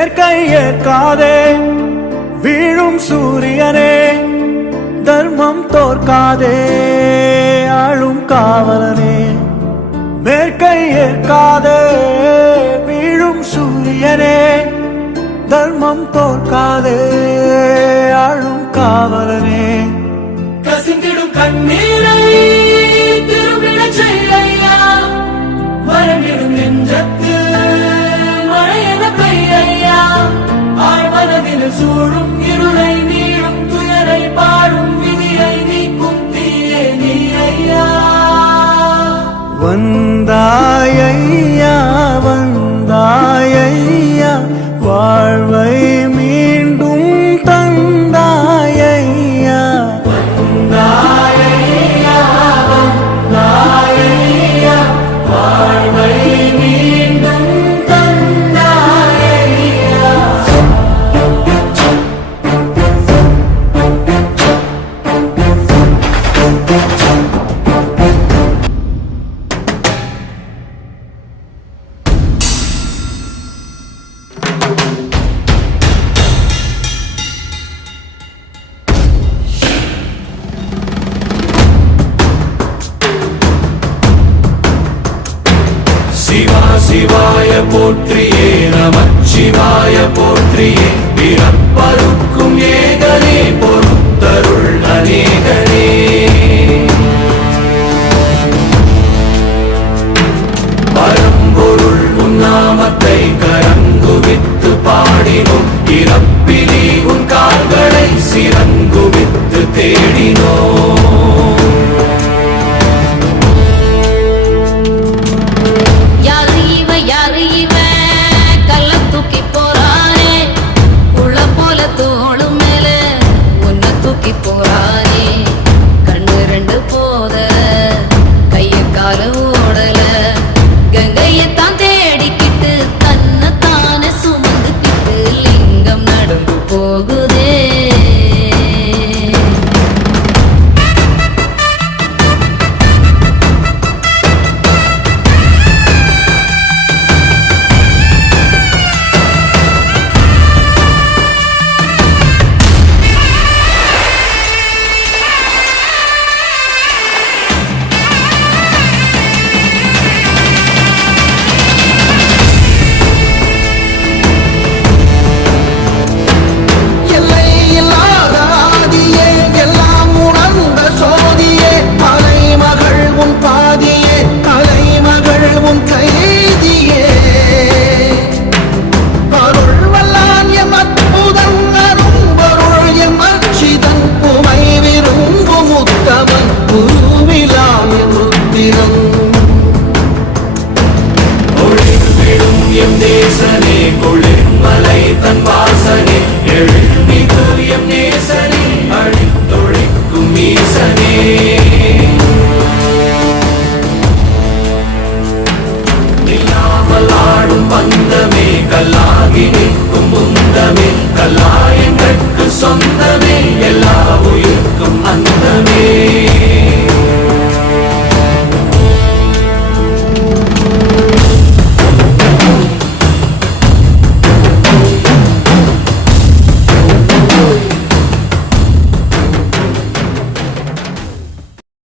மேற்கை ஏற்காதே வீழும் சூரியனே தர்மம் தோற்காதே ஆளும் காவலனே. மேற்கை ஏற்காதே வீழும் சூரியனே தர்மம் தோற்காதே. ஆழ்மனதில் சூழும் இருளை நீளும் துயரை பாடும் விதியை நீக்கும் தீயே நீ ஐயா வந்தாயையா வந்த சிவா சிவாய போற்றியே நமச்சிவாய போற்றியே பிறப்பரு പോകുക